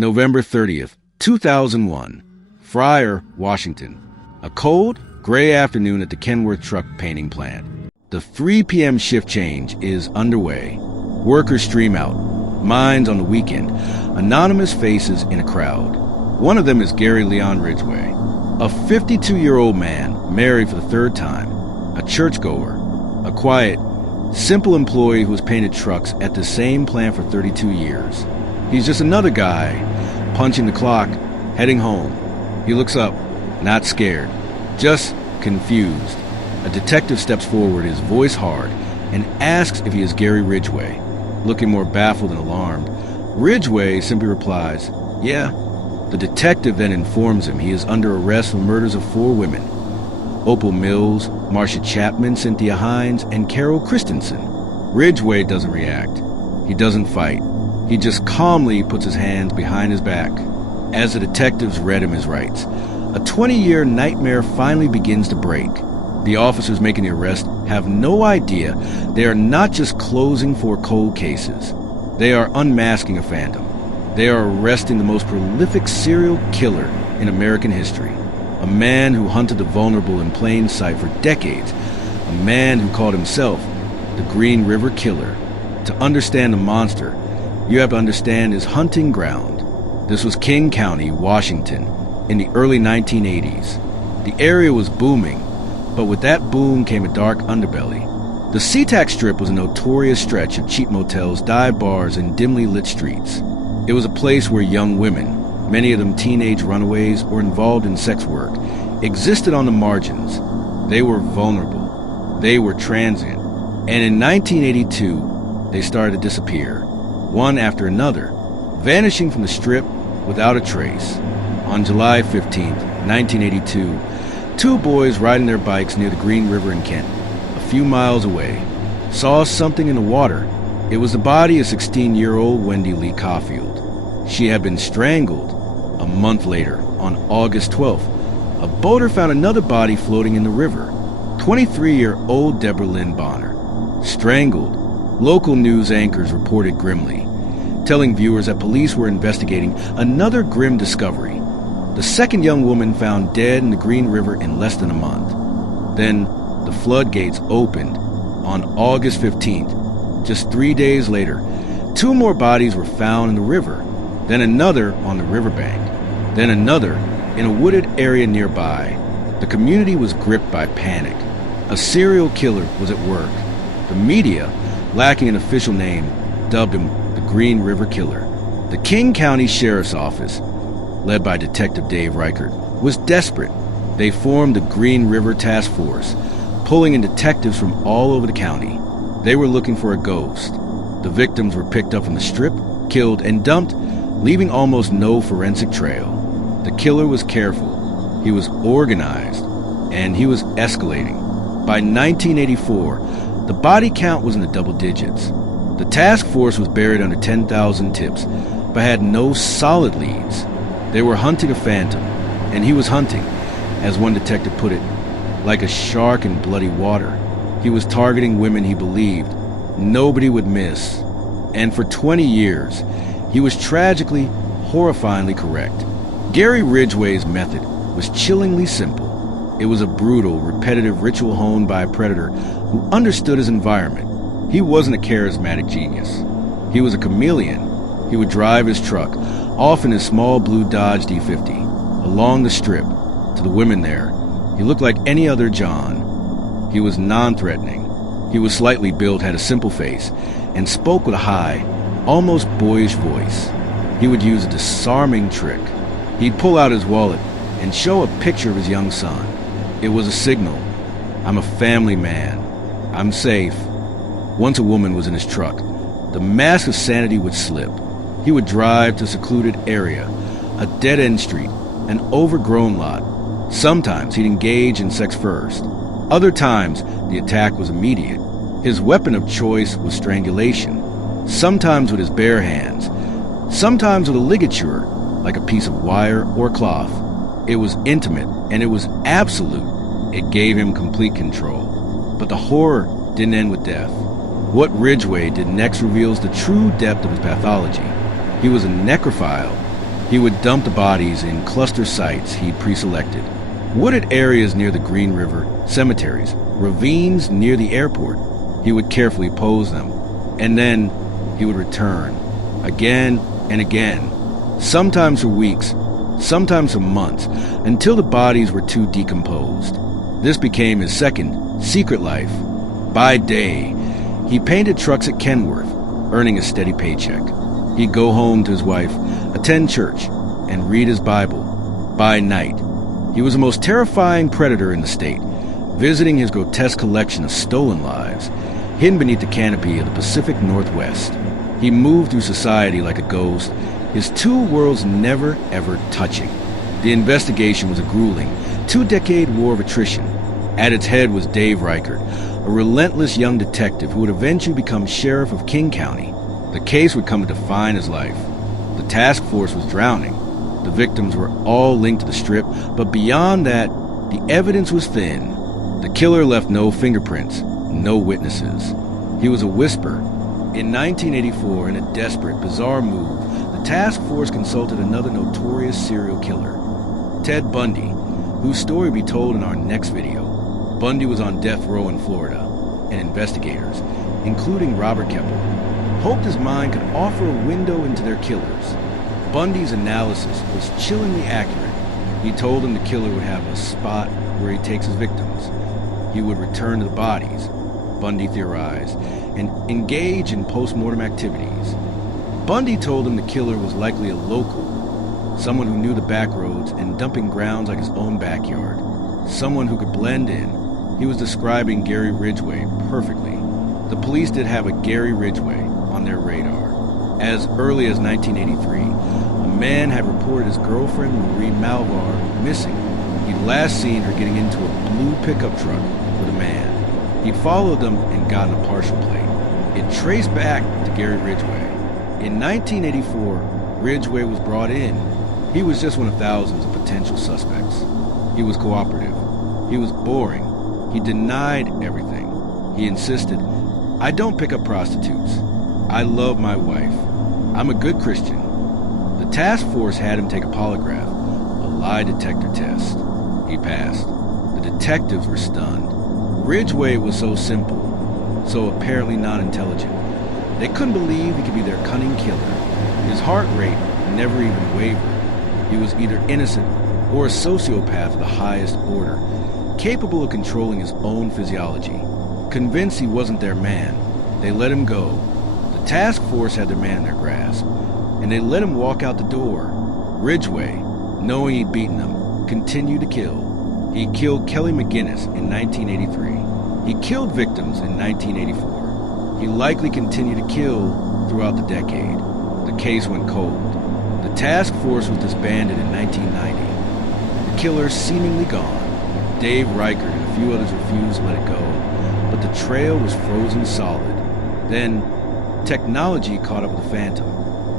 November 30th, 2001. Fryer, Washington. A cold, gray afternoon at the Kenworth truck painting plant. The 3 p.m. shift change is underway. Workers stream out. Minds on the weekend. Anonymous faces in a crowd. One of them is Gary Ridgway, a 52-year-old man married for the third time, a churchgoer, a quiet, simple employee who has painted trucks at the same plant for 32 years. He's just another guy, punching the clock, heading home. He looks up, not scared, just confused. A detective steps forward, his voice hard, and asks if he is Gary Ridgway. Looking more baffled and alarmed, Ridgway simply replies, "Yeah." The detective then informs him he is under arrest for murders of 4 women: Opal Mills, Marcia Chapman, Cynthia Hines, and Carol Christensen. Ridgway doesn't react. He doesn't fight. He just calmly puts his hands behind his back. As the detectives read him his rights, a 20-year nightmare finally begins to break. The officers making the arrest have no idea they are not just closing 4 cold cases. They are unmasking a phantom. They are arresting the most prolific serial killer in American history. A man who hunted the vulnerable in plain sight for decades. A man who called himself the Green River Killer. To understand the monster, you have to understand his hunting ground. This was King County, Washington, in the early 1980s. The area was booming, but with that boom came a dark underbelly. The SeaTac Strip was a notorious stretch of cheap motels, dive bars, and dimly lit streets. It was a place where young women, many of them teenage runaways or involved in sex work, existed on the margins. They were vulnerable. They were transient. And in 1982, they started to disappear, one after another, vanishing from the Strip without a trace. On July 15th, 1982, 2 boys riding their bikes near the Green River in Kent, a few miles away, saw something in the water. It was the body of 16-year-old Wendy Lee Caulfield. She had been strangled. A month later, on August 12th, a boater found another body floating in the river, 23-year-old Deborah Lynn Bonner, strangled. Local news anchors reported grimly, telling viewers that police were investigating another grim discovery. The second young woman found dead in the Green River in less than a month. Then the floodgates opened on August 15th. Just 3 days later, 2 more bodies were found in the river, then another on the riverbank, then another in a wooded area nearby. The community was gripped by panic. A serial killer was at work. The media, lacking an official name, dubbed him the Green River Killer. The King County Sheriff's Office, led by Detective Dave Reichert, was desperate. They formed the Green River Task Force, pulling in detectives from all over the county. They were looking for a ghost. The victims were picked up from the Strip, killed, and dumped, leaving almost no forensic trail. The killer was careful. He was organized, and he was escalating. By 1984, the body count was in the double digits. The task force was buried under 10,000 tips, but had no solid leads. They were hunting a phantom, and he was hunting, as one detective put it, like a shark in bloody water. He was targeting women he believed nobody would miss. And for 20 years, he was tragically, horrifyingly correct. Gary Ridgway's method was chillingly simple. It was a brutal, repetitive ritual honed by a predator who understood his environment. He wasn't a charismatic genius. He was a chameleon. He would drive his truck, often his small blue Dodge D50, along the Strip. To the women there, he looked like any other John. He was non-threatening. He was slightly built, had a simple face, and spoke with a high, almost boyish voice. He would use a disarming trick. He'd pull out his wallet and show a picture of his young son. It was a signal. I'm a family man. I'm safe. Once a woman was in his truck, the mask of sanity would slip. He would drive to a secluded area, a dead-end street, an overgrown lot. Sometimes he'd engage in sex first. Other times, the attack was immediate. His weapon of choice was strangulation, sometimes with his bare hands, sometimes with a ligature, like a piece of wire or cloth. It was intimate, and it was absolute. It gave him complete control. But the horror didn't end with death. What Ridgway did next reveals the true depth of his pathology. He was a necrophile, He would dump the bodies in cluster sites he'd pre-selected. Wooded areas near the Green River, cemeteries, ravines near the airport. He would carefully pose them. And then he would return, again and again, sometimes for weeks, sometimes for months, until the bodies were too decomposed. This became his second, secret life. By day, he painted trucks at Kenworth, earning a steady paycheck. He'd go home to his wife, attend church, and read his Bible. By night, he was the most terrifying predator in the state, visiting his grotesque collection of stolen lives, hidden beneath the canopy of the Pacific Northwest. He moved through society like a ghost, his two worlds never, ever touching. The investigation was a grueling, two-decade war of attrition. At its head was Dave Reichert, a relentless young detective who would eventually become sheriff of King County. The case would come to define his life. The task force was drowning. The victims were all linked to the strip, but beyond that, the evidence was thin. The killer left no fingerprints, no witnesses. He was a whisper. In 1984, in a desperate, bizarre move, the task force consulted another notorious serial killer, Ted Bundy, whose story will be told in our next video. Bundy was on death row in Florida, and investigators, including Robert Keppel, hoped his mind could offer a window into their killers. Bundy's analysis was chillingly accurate. He told them the killer would have a spot where he takes his victims. He would return to the bodies, Bundy theorized, and engage in post-mortem activities. Bundy told them the killer was likely a local, someone who knew the back roads and dumping grounds like his own backyard, someone who could blend in. He was describing Gary Ridgway perfectly. The police did have a Gary Ridgway on their radar. As early as 1983, a man had reported his girlfriend Marie Malvar missing. He'd last seen her getting into a blue pickup truck with a man. He'd followed them and gotten a partial plate. It traced back to Gary Ridgway. In 1984, Ridgway was brought in. He was just one of thousands of potential suspects. He was cooperative. He was boring. He denied everything. He insisted, "I don't pick up prostitutes. I love my wife. I'm a good Christian." The task force had him take a polygraph, a lie detector test. He passed. The detectives were stunned. Ridgway was so simple, so apparently non-intelligent. They couldn't believe he could be their cunning killer. His heart rate never even wavered. He was either innocent or a sociopath of the highest order, capable of controlling his own physiology. Convinced he wasn't their man, they let him go. The task force had their man in their grasp, and they let him walk out the door. Ridgway, knowing he'd beaten them, continued to kill. He killed Kelly McGinnis in 1983. He killed victims in 1984. He likely continued to kill throughout the decade. The case went cold. The task force was disbanded in 1990. The killer seemingly gone. Dave Reichert and a few others refused to let it go, but the trail was frozen solid. Then, technology caught up with the phantom.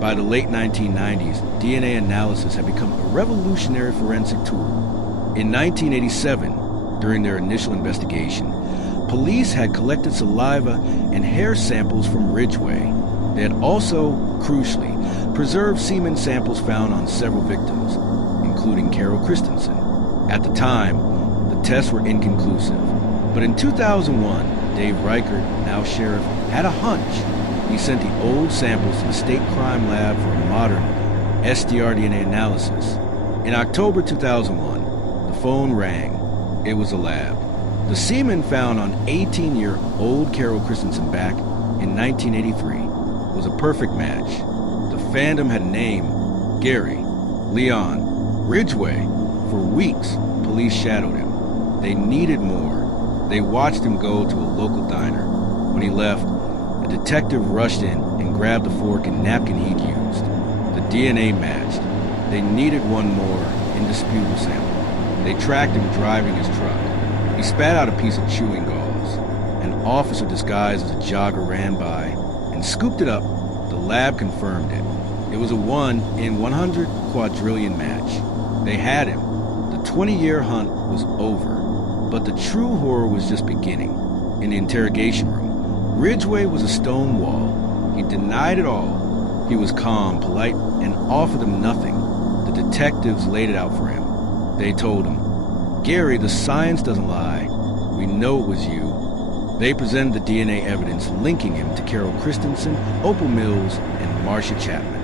By the late 1990s, DNA analysis had become a revolutionary forensic tool. In 1987, during their initial investigation, police had collected saliva and hair samples from Ridgway. They had also, crucially, preserved semen samples found on several victims, including Carol Christensen. At the time, the tests were inconclusive. But in 2001, Dave Reichert, now sheriff, had a hunch. He sent the old samples to the state crime lab for a modern SDR-DNA analysis. In October 2001, the phone rang. It was the lab. The semen found on 18-year-old Carol Christensen back in 1983 was a perfect match. The phantom had a name, Gary, Leon, Ridgway. For weeks, police shadowed him. They needed more. They watched him go to a local diner. When he left, a detective rushed in and grabbed the fork and napkin he'd used. The DNA matched. They needed one more indisputable sample. They tracked him driving his truck. He spat out a piece of chewing gauze. An officer disguised as a jogger ran by and scooped it up. The lab confirmed it. It was a 1 in 100 quadrillion match. They had him. The 20-year hunt was over. But the true horror was just beginning. In the interrogation room, Ridgway was a stone wall. He denied it all. He was calm, polite, and offered them nothing. The detectives laid it out for him. They told him, "Gary, the science doesn't lie. We know it was you." They presented the DNA evidence linking him to Carol Christensen, Opal Mills, and Marcia Chapman.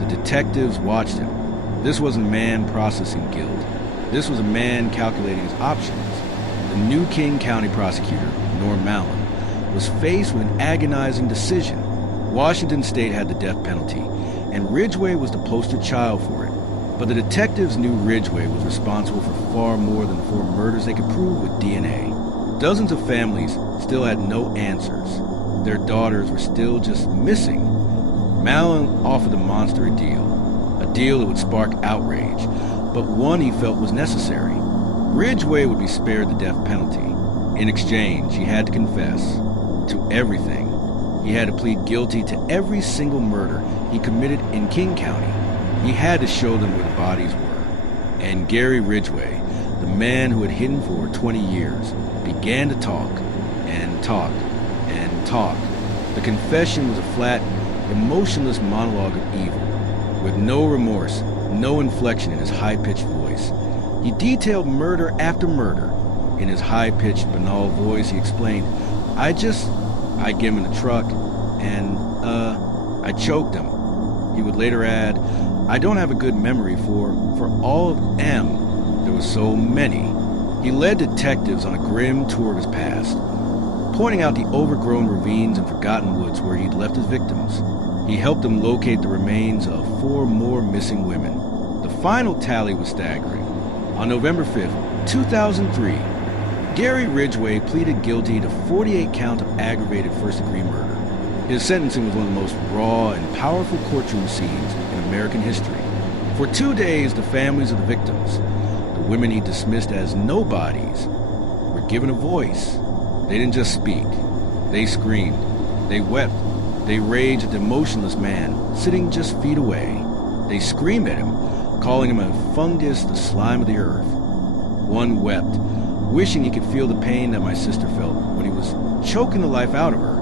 The detectives watched him. This wasn't a man processing guilt. This was a man calculating his options. The new King County prosecutor, Norm Mallon, was faced with an agonizing decision. Washington State had the death penalty, and Ridgway was the poster child for it. But the detectives knew Ridgway was responsible for far more than 4 murders they could prove with DNA. Dozens of families still had no answers. Their daughters were still just missing. Mallon offered the monster a deal that would spark outrage, but one he felt was necessary. Ridgway would be spared the death penalty. In exchange, he had to confess to everything. He had to plead guilty to every single murder he committed in King County. He had to show them where the bodies were. And Gary Ridgway, the man who had hidden for 20 years, began to talk and talk and talk. The confession was a flat, emotionless monologue of evil, with no remorse, no inflection in his high-pitched voice. He detailed murder after murder. In his high-pitched, banal voice, he explained, I get him in the truck, and, I choked him. He would later add, I don't have a good memory for all of M. There were so many. He led detectives on a grim tour of his past, pointing out the overgrown ravines and forgotten woods where he'd left his victims. He helped them locate the remains of 4 more missing women. The final tally was staggering. On November 5th, 2003, Gary Ridgway pleaded guilty to 48 counts of aggravated first-degree murder. His sentencing was one of the most raw and powerful courtroom scenes in American history. For 2 days, the families of the victims, the women he dismissed as nobodies, were given a voice. They didn't just speak. They screamed. They wept. They raged at the emotionless man sitting just feet away. They screamed at him, calling him a fungus, the slime of the earth. One wept, wishing he could feel the pain that my sister felt when he was choking the life out of her.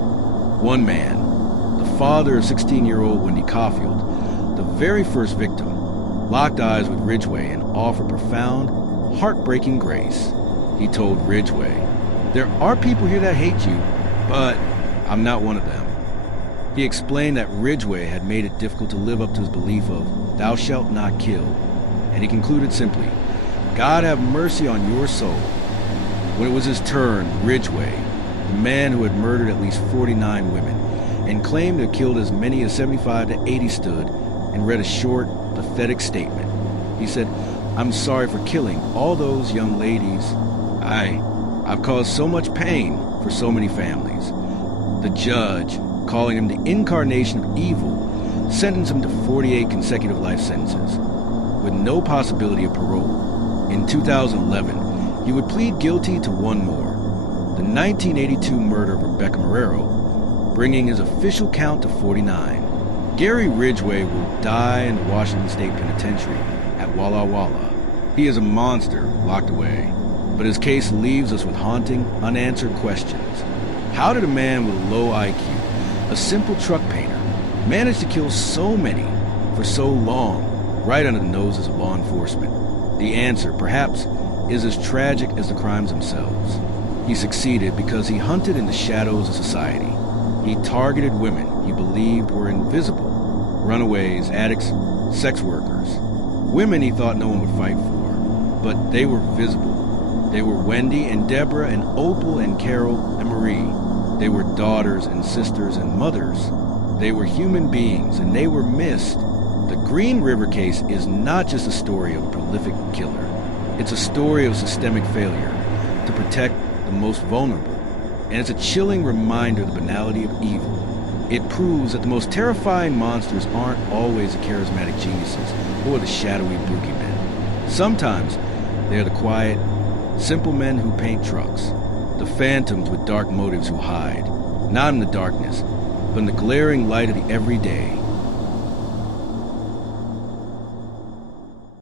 One man, the father of 16-year-old Wendy Caulfield, the very first victim, locked eyes with Ridgway and offered profound, heartbreaking grace. He told Ridgway, "There are people here that hate you, but I'm not one of them." He explained that Ridgway had made it difficult to live up to his belief of "thou shalt not kill," and he concluded simply, "God have mercy on your soul." When it was his turn, Ridgway, the man who had murdered at least 49 women and claimed to have killed as many as 75 to 80, stood and read a short, pathetic statement. He said, "I'm sorry for killing all those young ladies. I've caused so much pain for so many families." The judge, calling him the incarnation of evil, sentenced him to 48 consecutive life sentences, with no possibility of parole. In 2011, he would plead guilty to one more, the 1982 murder of Rebecca Marrero, bringing his official count to 49. Gary Ridgway will die in the Washington State Penitentiary at Walla Walla. He is a monster locked away, but his case leaves us with haunting, unanswered questions. How did a man with a low IQ, a simple truck painter, manage to kill so many for so long, right under the noses of law enforcement? The answer, perhaps, is as tragic as the crimes themselves. He succeeded because he hunted in the shadows of society. He targeted women he believed were invisible, runaways, addicts, sex workers. Women he thought no one would fight for, but they were visible. They were Wendy and Deborah and Opal and Carol and Marie. They were daughters and sisters and mothers. They were human beings, and they were missed. The Green River case is not just a story of a prolific killer. It's a story of systemic failure to protect the most vulnerable. And it's a chilling reminder of the banality of evil. It proves that the most terrifying monsters aren't always the charismatic geniuses or the shadowy boogeymen. Sometimes they're the quiet, simple men who paint trucks, the phantoms with dark motives who hide, not in the darkness, but in the glaring light of the everyday.